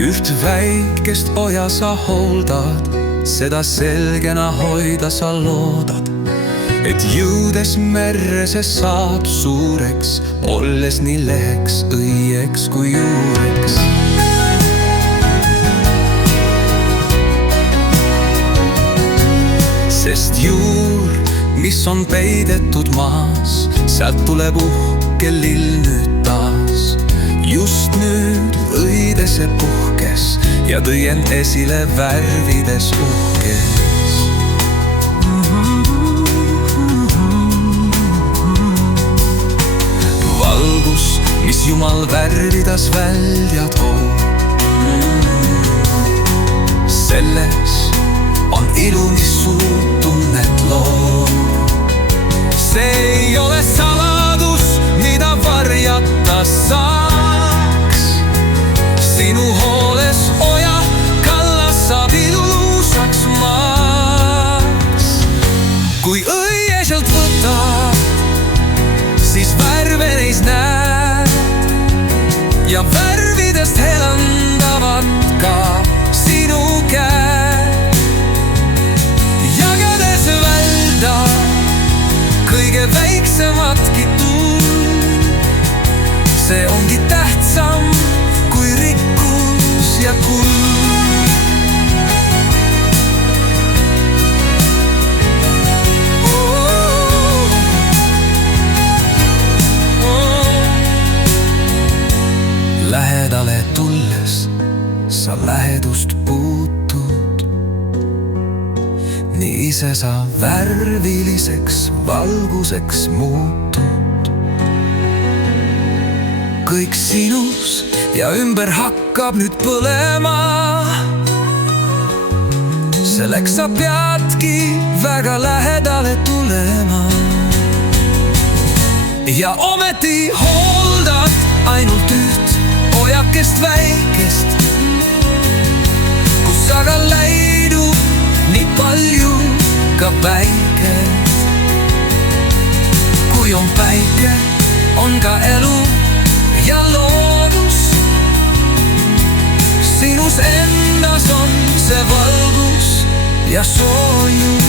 Üht väikest oja sa hooldad, seda selgena hoida sa loodad, et jõudes merre see saab suureks, olles nii leheks, õieks kui juureks. Sest juur, mis on peidetud maas, sealt tuleb uhke lill nüüd taas. Just nüüd õides see puhkes ja tõi end esile värvides uhkes. Valgus, mis Jumal värvidas välja toob, selles on ilu, mis suud tunnet loob. See ei ole saladus, mida varjata saaks. Sinu hooles oja kallas saab ilusaks maaks. Kui õieselt võtab, siis värve neis näed ja värvidest helendavad ka sinu käed. Jagades välda kõige väiksematki tund, see ongi tähtsam kui rikkus ja kuld. Lähedale tulles sa lähedust puutud, nii ise sa värviliseks valguseks muutud. Kõik sinus ja ümber hakkab nüüd põlema. Selleks sa peadki väga lähedale tulema. Ja ometi hooldad ainult üht ojakest väikest, kus aga läidub nii palju ka päikest. Kui on päike, on ka elu ja loodus. Sinus endas on see valgus ja soojus.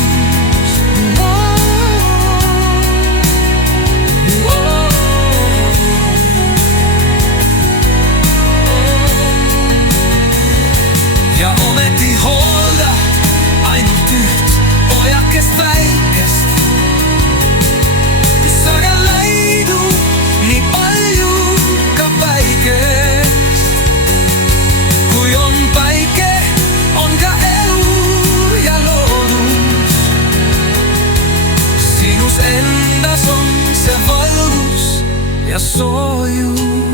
Ja ometi hoolda ainult üht ojakest väikest, kus aga läidub nii palju ka päikest. Kui on päike, on ka elu ja loodus. Sinus endas on see valgus ja soojus.